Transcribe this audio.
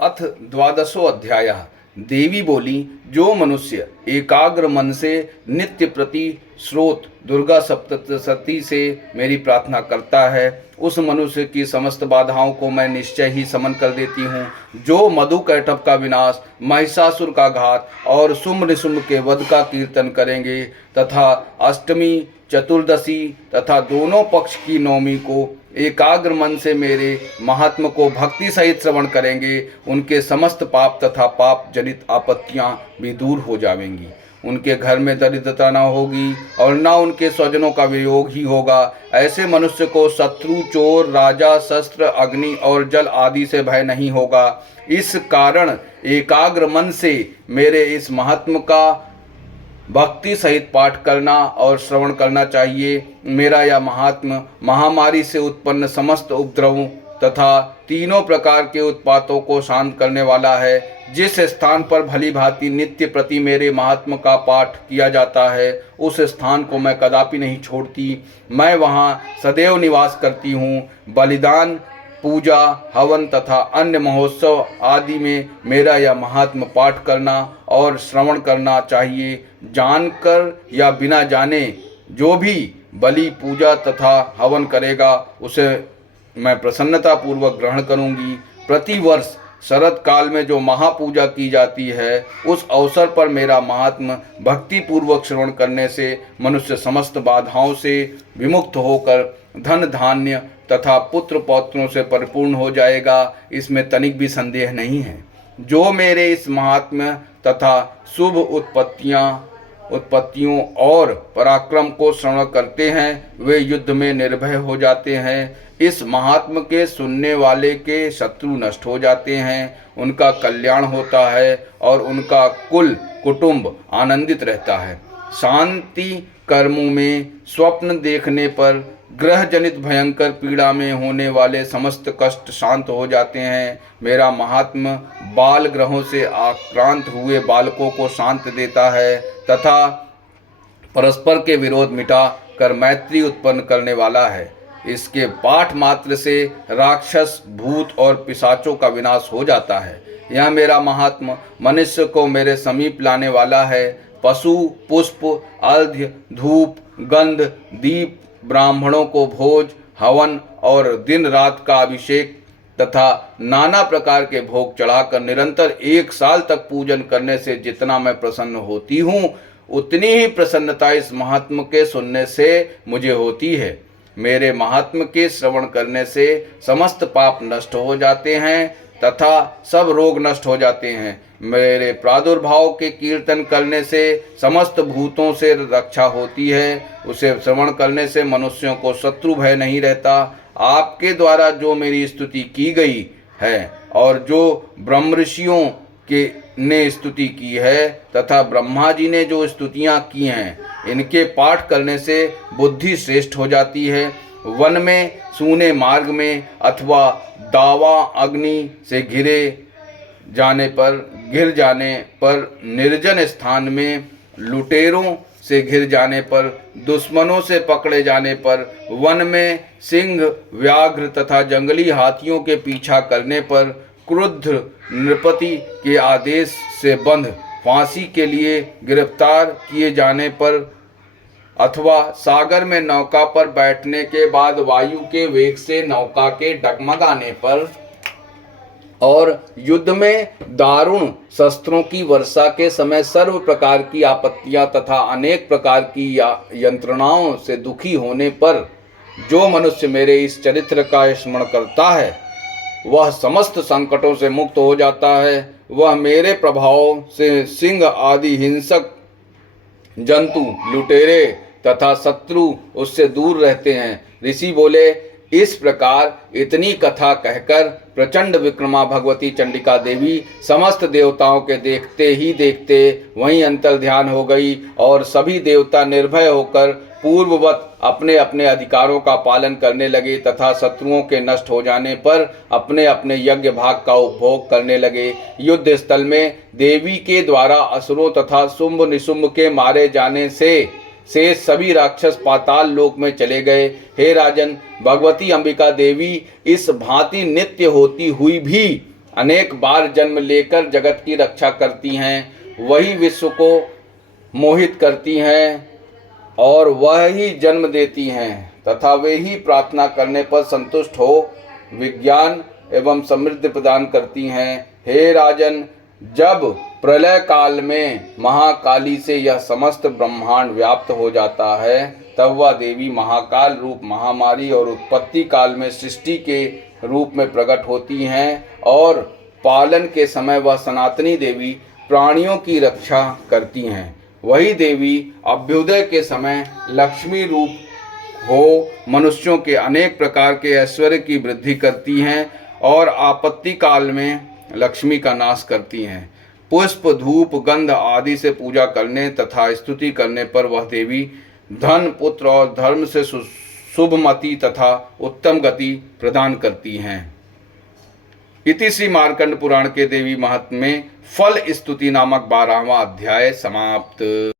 अथ द्वादशो अध्यायः। देवी बोली, जो मनुष्य एकाग्र मन से नित्य प्रति स्रोत दुर्गा सप्तशती से मेरी प्रार्थना करता है, उस मनुष्य की समस्त बाधाओं को मैं निश्चय ही समन कर देती हूँ। जो मधु कैटभ का विनाश, महिषासुर का घात और शुंभ निशुंभ के वध का कीर्तन करेंगे तथा अष्टमी, चतुर्दशी तथा दोनों पक्ष की नवमी को एकाग्र मन से मेरे महात्म को भक्ति सहित श्रवण करेंगे, उनके समस्त पाप तथा पाप जनित आपत्तियां भी दूर हो जाएंगी। उनके घर में दरिद्रता न होगी और न उनके स्वजनों का वियोग ही होगा। ऐसे मनुष्य को शत्रु, चोर, राजा, शस्त्र, अग्नि और जल आदि से भय नहीं होगा। इस कारण एकाग्र मन से मेरे इस महात्म का भक्ति सहित पाठ करना और श्रवण करना चाहिए। मेरा यह महात्म महामारी से उत्पन्न समस्त उपद्रवों तथा तीनों प्रकार के उत्पातों को शांत करने वाला है। जिस स्थान पर भली भांति नित्य प्रति मेरे महात्म का पाठ किया जाता है, उस स्थान को मैं कदापि नहीं छोड़ती। मैं वहाँ सदैव निवास करती हूँ। बलिदान, पूजा, हवन तथा अन्य महोत्सव आदि में मेरा यह महात्म पाठ करना और श्रवण करना चाहिए। जानकर या बिना जाने जो भी बलि, पूजा तथा हवन करेगा, उसे मैं प्रसन्नता पूर्वक ग्रहण करूंगी। प्रतिवर्ष शरद काल में जो महापूजा की जाती है, उस अवसर पर मेरा महात्म भक्ति पूर्वक श्रवण करने से मनुष्य समस्त बाधाओं से विमुक्त होकर धन धान्य तथा पुत्र पौत्रों से परिपूर्ण हो जाएगा। इसमें तनिक भी संदेह नहीं है। जो मेरे इस महात्म्य तथा शुभ उत्पत्तियों और पराक्रम को श्रवण करते हैं, वे युद्ध में निर्भय हो जाते हैं। इस महात्म के सुनने वाले के शत्रु नष्ट हो जाते हैं, उनका कल्याण होता है और उनका कुल कुटुंब आनंदित रहता है। शांति कर्मों में स्वप्न देखने पर ग्रह जनित भयंकर पीड़ा में होने वाले समस्त कष्ट शांत हो जाते हैं। मेरा महात्म बाल ग्रहों से आक्रांत हुए बालकों को शांत देता है तथा परस्पर के विरोध मिटा कर मैत्री उत्पन्न करने वाला है। इसके पाठ मात्र से राक्षस, भूत और पिशाचों का विनाश हो जाता है। यह मेरा महात्म मनुष्य को मेरे समीप लाने वाला है। पशु, पुष्प, अर्घ्य, धूप, गंध, दीप, ब्राह्मणों को भोज, हवन और दिन रात का अभिषेक तथा नाना प्रकार के भोग चढ़ाकर निरंतर 1 साल तक पूजन करने से जितना मैं प्रसन्न होती हूँ, उतनी ही प्रसन्नता इस महात्म के सुनने से मुझे होती है। मेरे महात्म के श्रवण करने से समस्त पाप नष्ट हो जाते हैं तथा सब रोग नष्ट हो जाते हैं। मेरे प्रादुर्भाव के कीर्तन करने से समस्त भूतों से रक्षा होती है। उसे श्रवण करने से मनुष्यों को शत्रु भय नहीं रहता। आपके द्वारा जो मेरी स्तुति की गई है और जो ब्रह्म ऋषियों के ने स्तुति की है तथा ब्रह्मा जी ने जो स्तुतियाँ की हैं, इनके पाठ करने से बुद्धि श्रेष्ठ हो जाती है। वन में, सूने मार्ग में अथवा दावा अग्नि से घिर जाने पर, निर्जन स्थान में लुटेरों से घिर जाने पर, दुश्मनों से पकड़े जाने पर, वन में सिंह, व्याघ्र तथा जंगली हाथियों के पीछा करने पर, क्रुद्ध नृपति के आदेश से बंध फांसी के लिए गिरफ्तार किए जाने पर अथवा सागर में नौका पर बैठने के बाद वायु के वेग से नौका के डगमगाने पर और युद्ध में दारुण शस्त्रों की वर्षा के समय सर्व प्रकार की आपत्तियां तथा अनेक प्रकार की यंत्रणाओं से दुखी होने पर जो मनुष्य मेरे इस चरित्र का स्मरण करता है, वह समस्त संकटों से मुक्त हो जाता है। वह मेरे प्रभाव से सिंह आदि हिंसक जंतु, लुटेरे तथा शत्रु उससे दूर रहते हैं। ऋषि बोले, इस प्रकार इतनी कथा कहकर प्रचंड विक्रमा भगवती चंडिका देवी समस्त देवताओं के देखते ही देखते वहीं अंतर ध्यान हो गई और सभी देवता निर्भय होकर पूर्ववत अपने अपने अधिकारों का पालन करने लगे तथा शत्रुओं के नष्ट हो जाने पर अपने अपने यज्ञ भाग का उपभोग करने लगे। युद्ध स्थल में देवी के द्वारा असुरों तथा शुंभ निशुंभ के मारे जाने से सभी राक्षस पाताल लोक में चले गए। हे राजन, भगवती अंबिका देवी इस भांति नित्य होती हुई भी अनेक बार जन्म लेकर जगत की रक्षा करती हैं, वही विश्व को मोहित करती हैं और वह ही जन्म देती हैं तथा वे ही प्रार्थना करने पर संतुष्ट हो विज्ञान एवं समृद्धि प्रदान करती हैं। हे राजन, जब प्रलय काल में महाकाली से यह समस्त ब्रह्मांड व्याप्त हो जाता है, तब वह देवी महाकाल रूप महामारी और उत्पत्ति काल में सृष्टि के रूप में प्रकट होती हैं और पालन के समय वह सनातनी देवी प्राणियों की रक्षा करती हैं। वही देवी अभ्युदय के समय लक्ष्मी रूप हो मनुष्यों के अनेक प्रकार के ऐश्वर्य की वृद्धि करती हैं और आपत्ति काल में लक्ष्मी का नाश करती हैं। पुष्प, धूप, गंध आदि से पूजा करने तथा स्तुति करने पर वह देवी धन, पुत्र और धर्म से शुभमति तथा उत्तम गति प्रदान करती हैं। इति श्री मार्कंड पुराण के देवी महत्व में फल स्तुति नामक 12वां अध्याय समाप्त।